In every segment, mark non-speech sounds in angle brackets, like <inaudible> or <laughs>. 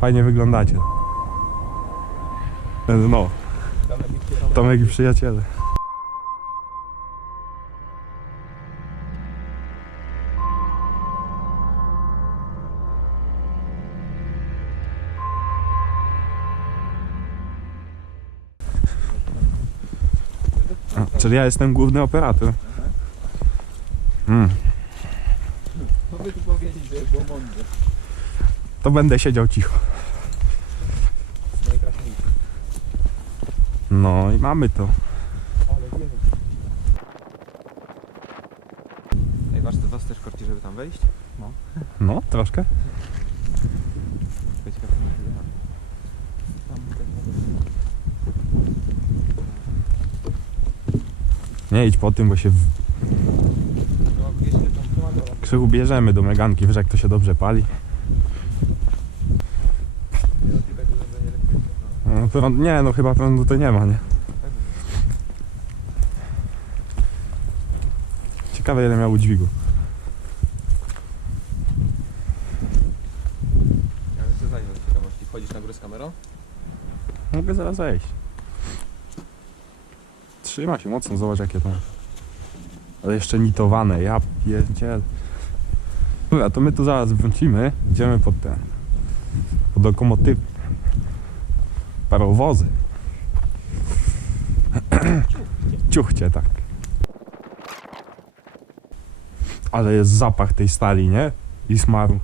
Fajnie wyglądacie. No, Tomek i przyjaciele. A, czyli ja jestem główny operator. Mm, Mogę tu powiedzieć, że było mądre. to będę siedział cicho. No i mamy to. Ej, was, was też korci, żeby tam wejść? No, troszkę. Też mogę- Nie idź po tym, bo się w No, krzyku bierzemy do Meganki, wiesz jak to się dobrze pali. Nie dotykać urządzenie elektryczne. No, prąd, nie, no chyba prądu to nie ma, nie? Ciekawe ile miał dźwigu. Ja chcę znać z ciekawości. Wchodzisz na górę z kamerą? Mogę zaraz wejść. Trzyma się mocno, zobacz jakie to. Ale jeszcze nitowane, ja pierdziel. Dobra, to my tu zaraz wrócimy. Idziemy pod ten. Pod lokomotywy. Parowozy. Ciuchcie, tak. Ale jest zapach tej stali, nie? I smaru.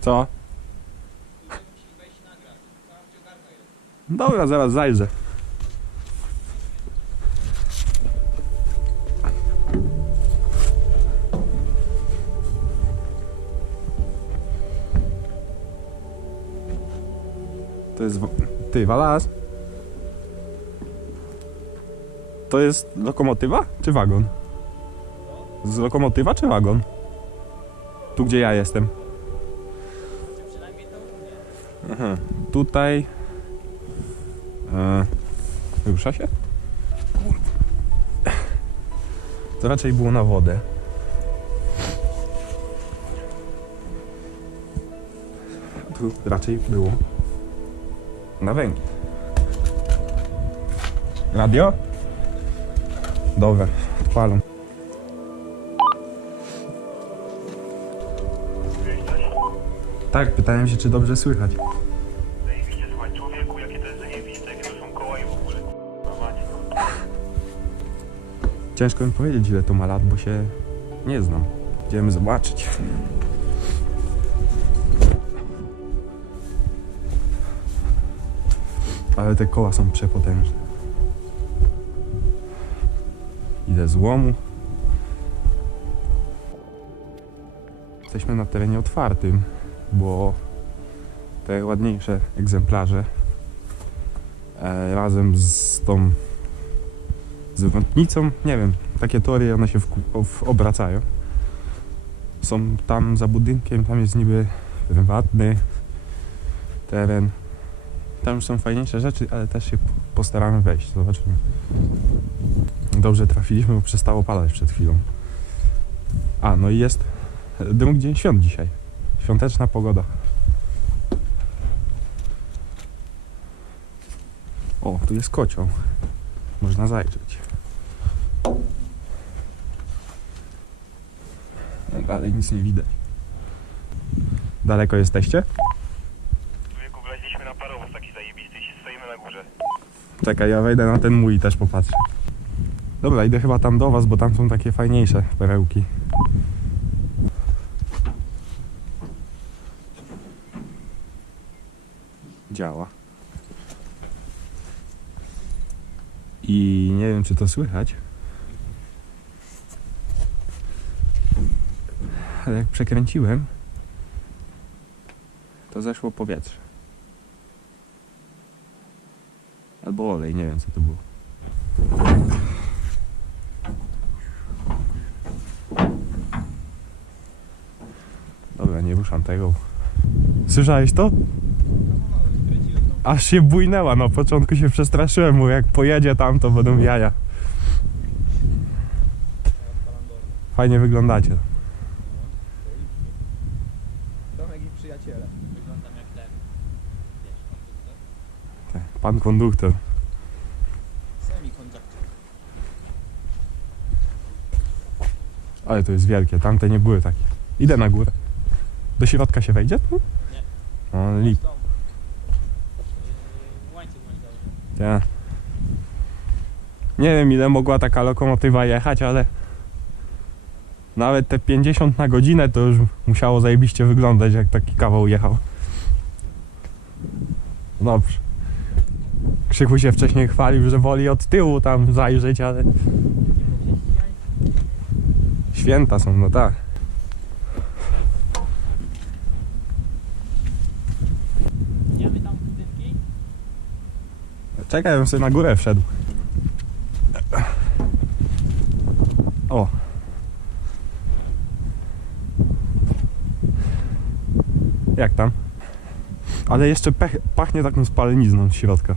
Co? Dobra, zaraz zajrzę. Ty, Walas? To jest lokomotywa czy wagon? Z lokomotywa czy wagon? Tu gdzie ja jestem. Aha. Tutaj... E, się? To raczej było na wodę. Tu raczej było na węgiel. Radio? Dobra, odpalam. Tak, pytałem się, czy dobrze słychać. Zajebiście, słuchaj, człowieku, jakie to jest zajebiste, jakie to są koła i w ogóle. Ciężko mi powiedzieć, ile to ma lat, bo się nie znam. Idziemy zobaczyć. Ale te koła są przepotężne. Ile złomu. Jesteśmy na terenie otwartym, bo te ładniejsze egzemplarze e, razem z tą zwrotnicą, nie wiem, takie tory, one się w, w, obracają. Są tam za budynkiem, tam jest niby prywatny teren. Tam już są fajniejsze rzeczy, ale też się postaramy wejść, zobaczymy. Dobrze trafiliśmy, bo przestało padać przed chwilą. A, no i jest drugi dzień świąt dzisiaj. Świąteczna pogoda. O, tu jest kocioł. Można zajrzeć. Ale nic nie widać. Daleko jesteście? Człowieku, wleźliśmy na parowóz taki zajebisty i się stoimy na górze. Czekaj, ja wejdę na ten mój i też popatrzę. Dobra, idę chyba tam do was, bo tam są takie fajniejsze perełki. Działa. I nie wiem, czy to słychać. Ale jak przekręciłem, to zeszło powietrze. Albo olej, nie wiem co to było. Dobra, nie ruszam tego. Słyszałeś to? Aż się bujnęła, na początku się przestraszyłem, bo jak pojedzie tam, to będą jaja. Fajnie wyglądacie. Pan konduktor. Ale to jest wielkie, tamte nie były takie. Idę na górę. Do środka się wejdzie? Nie. O, lip. Ja. Nie wiem ile mogła taka lokomotywa jechać, ale nawet te 50 na godzinę to już musiało zajebiście wyglądać jak taki kawał jechał. Dobrze. Krzychu się wcześniej chwalił, że woli od tyłu tam zajrzeć, ale święta są, no tak. Idziemy tam w budynki? Czekaj, ja bym sobie na górę wszedł. O. Jak tam? Ale jeszcze pech, pachnie taką spalenizną z środka.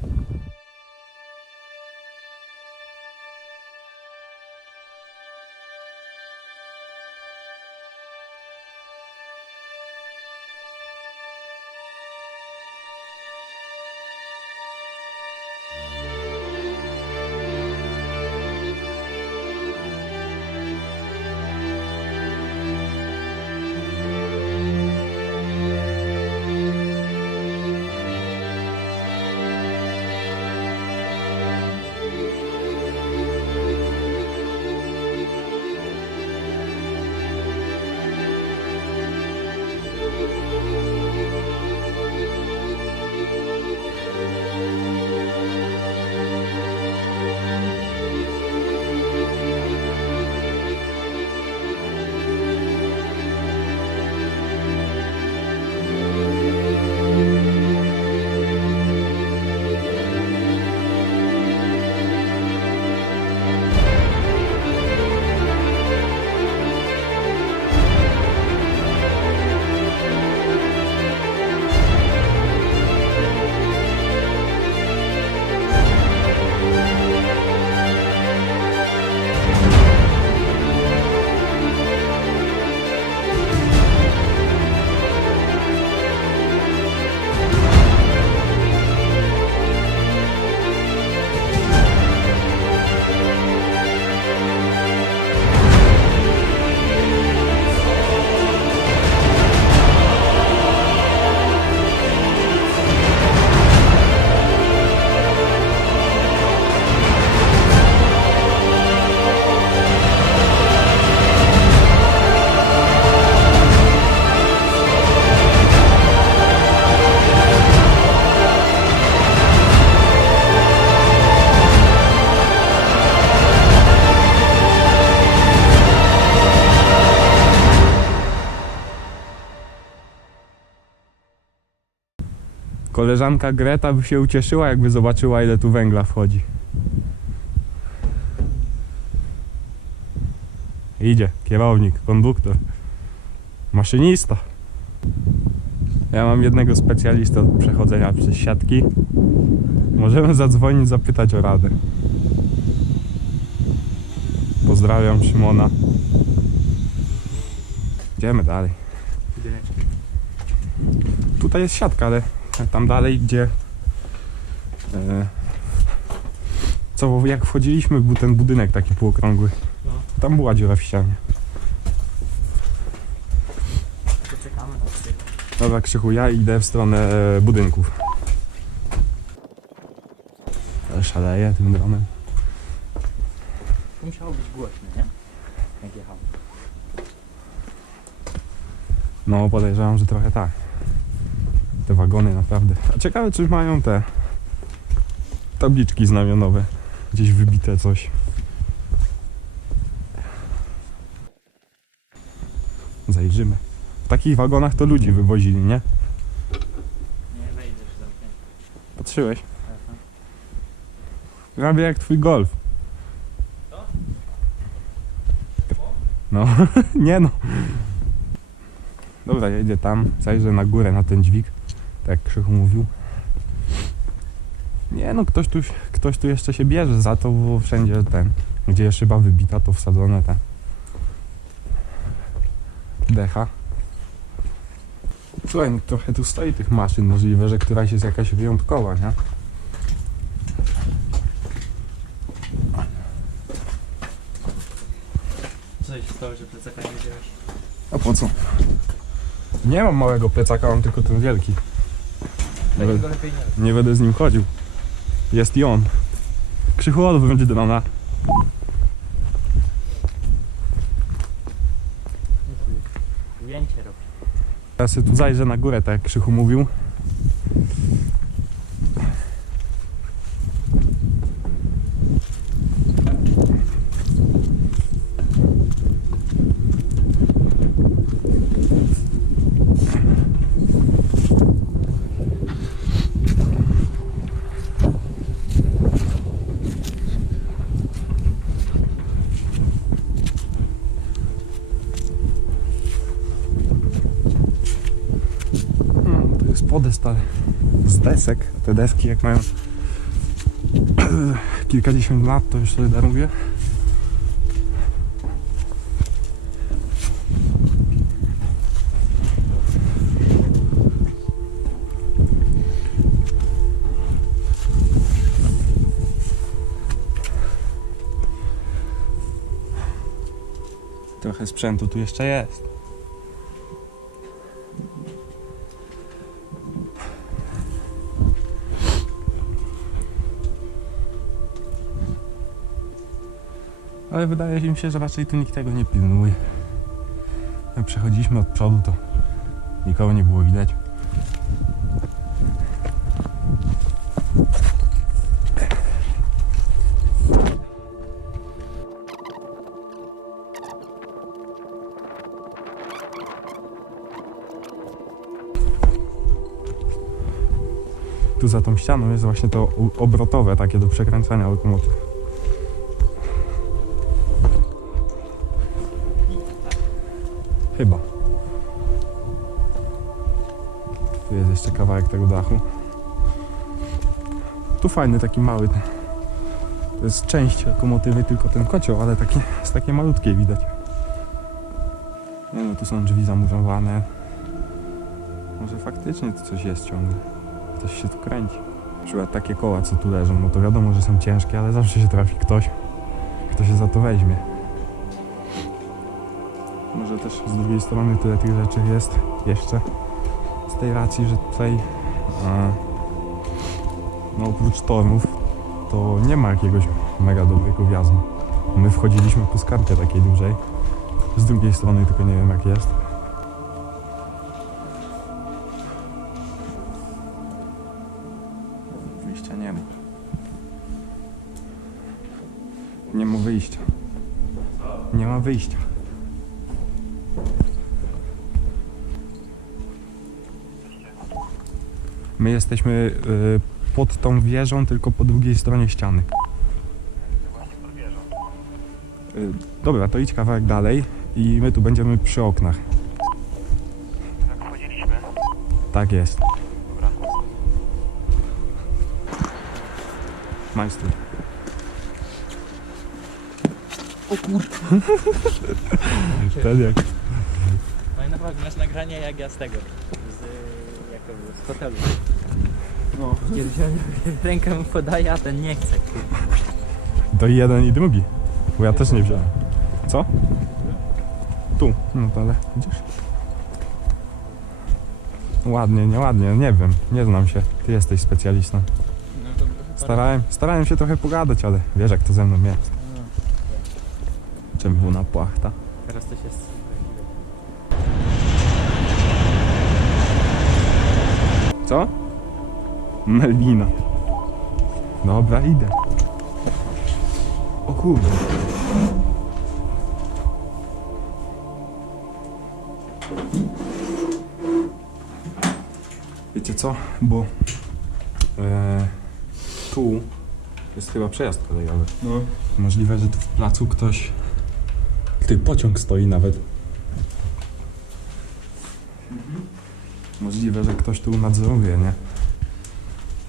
Koleżanka Greta by się ucieszyła, jakby zobaczyła, ile tu węgla wchodzi. Idzie, kierownik, konduktor, maszynista. Ja mam jednego specjalistę od przechodzenia przez siatki. Możemy zadzwonić, zapytać o radę. Pozdrawiam Szymona. Idziemy dalej. Tutaj jest siatka, ale tam dalej, gdzie. E, co, jak wchodziliśmy, był ten budynek taki półokrągły. No. Tam była dziura w ścianie. Na ciebie. Dobra, Krzychu, ja idę w stronę e, budynków. Ale Szaleję tym dronem. Musiało być głośne, nie? Jak jechał. No, podejrzewam, że trochę tak. Te wagony naprawdę. A ciekawe, czy mają te tabliczki znamionowe. Gdzieś wybite coś. Zajrzymy. W takich wagonach to ludzi wywozili, nie? Nie wejdziesz zamknięty. patrzyłeś? Prawie jak twój golf. No, <laughs> nie no. Dobra, ja tam, zajrzę na górę, na ten dźwig, jak Krzychu mówił. Nie no, ktoś tu, ktoś tu jeszcze się bierze za to, bo wszędzie ten, gdzie jest szyba wybita, to wsadzone te decha. Słuchaj, no trochę tu stoi tych maszyn, możliwe, że któraś jest jakaś wyjątkowa, nie? Co się stało, że plecaka nie wziąłeś? A po co? Nie mam małego plecaka, mam tylko ten wielki. Nie, będę- nie. będę z nim chodził. Jest i on. Krzychu odwróć drona. Ujęcie robi. Ja sobie tu zajrzę na górę, tak jak Krzychu mówił. No, to jest podest, ale z desek. A Te deski jak mają <clears throat> kilkadziesiąt lat, to już sobie daruję. Trochę sprzętu tu jeszcze jest. Ale wydaje mi się, że raczej tu nikt tego nie pilnuje. Jak przechodziliśmy od przodu, to nikogo nie było widać. Tu za tą ścianą jest właśnie to obrotowe, takie do przekręcania lokomotyw. Chyba. Tu jest jeszcze kawałek tego dachu. Tu fajny, taki mały. To jest część lokomotywy, tylko ten kocioł, ale takie, jest takie malutkie widać. Nie no, tu są drzwi zamurowane. Może faktycznie tu coś jest ciągle. Ktoś się tu kręci. Przykład takie koła, co tu leżą, no to wiadomo, że są ciężkie, ale zawsze się trafi ktoś, kto się za to weźmie. Może też z drugiej strony tyle tych rzeczy jest jeszcze z tej racji, że tutaj e, no oprócz torów to nie ma jakiegoś mega dobrego wjazdu. My wchodziliśmy po skarpie takiej dużej. Z drugiej strony tylko nie wiem jak jest. Wyjścia nie ma. Nie ma wyjścia. Nie ma wyjścia. My jesteśmy y, pod tą wieżą, tylko po drugiej stronie ściany. Właśnie pod wieżą. Y, dobra, to idź kawałek dalej i my tu będziemy przy oknach. Jak wchodziliśmy, Tak jest. dobra. Majstru. O kur... <laughs> Ten jak. No i naprawdę masz nagranie jak ja z tego. Z, jak to było, z hotelu. No. Rękę mu podaje, a ten nie chce. To i jeden i drugi. Bo ja też nie wziąłem. Co? Tu. No to ale widzisz? Ładnie, nieładnie, nie wiem. Nie znam się. Ty jesteś specjalistą. No to chyba... Starałem, starałem się trochę pogadać, ale wiesz jak to ze mną jest. No, Czym był na płachta? teraz to się... Co? Melvina. Dobra, idę. O kurde. Wiecie co? Bo E, tu jest chyba przejazd kolejowy. No. Możliwe, że tu w placu ktoś... Ty, pociąg stoi nawet. Możliwe, że ktoś tu nadzoruje, nie?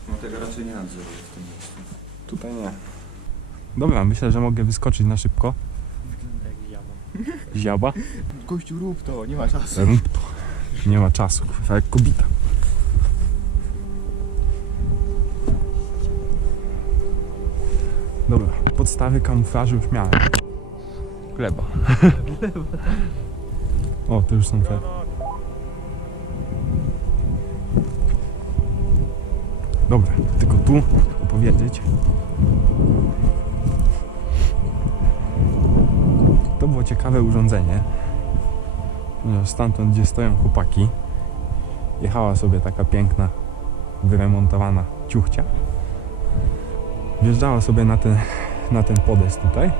No tego raczej nie nadzoruję w tym miejscu. Tutaj nie. Dobra, myślę, że mogę wyskoczyć na szybko. <laughs> Ziaba? Kościół rób to, nie ma czasu. Rób to. Nie ma czasu, kurwa, jak kobita. Dobra, podstawy kamuflażu już miałem. Gleba. <laughs> o, to już są te. Dobra, tylko tu opowiedzieć. To było ciekawe urządzenie stamtąd, gdzie stoją chłopaki, jechała sobie taka piękna, wyremontowana ciuchcia. Wjeżdżała sobie na ten, na ten podest tutaj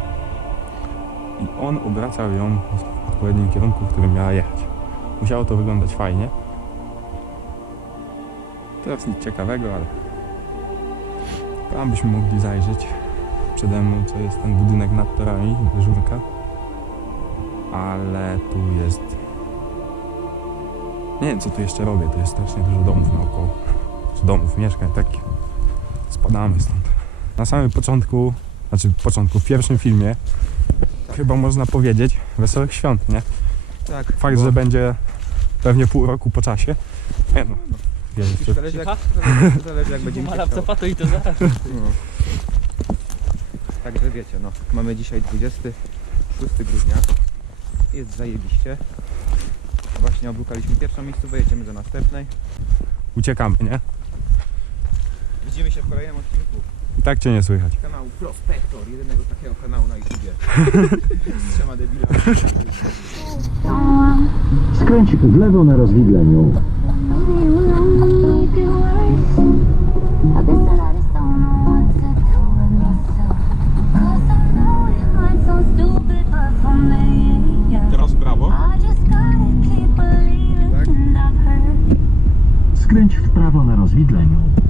i on obracał ją w odpowiednim kierunku, w którym miała jechać. Musiało to wyglądać fajnie. Teraz nic ciekawego, ale tam byśmy mogli zajrzeć. Przede mną co jest ten budynek nad torami, dyżurka. Ale tu jest nie wiem, co tu jeszcze robię. To jest strasznie dużo domów naokoło. Czy domów, mieszkań takich. Spadamy stąd. Na samym początku, znaczy początku, w pierwszym filmie chyba można powiedzieć wesołych świąt, nie? Tak. Fakt, że będzie pewnie pół roku po czasie. Nie no. Że Zależy jak, zależy, zależy jak będziemy Mala chciał. zapatu i to zaraz. No. Także wiecie, no. Mamy dzisiaj 26 grudnia. Jest zajebiście. Właśnie oblukaliśmy pierwszą miejscówkę, jedziemy do następnej. uciekamy, nie? Widzimy się w kolejnym odcinku I tak cię nie słychać. kanału Prospektor, jedynego takiego kanału na YouTubie. Z trzema debilami. Skręć w lewo na rozwidleniu. Teraz brawo. Skręć w prawo na rozwidleniu.